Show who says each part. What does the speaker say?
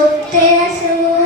Speaker 1: Hotel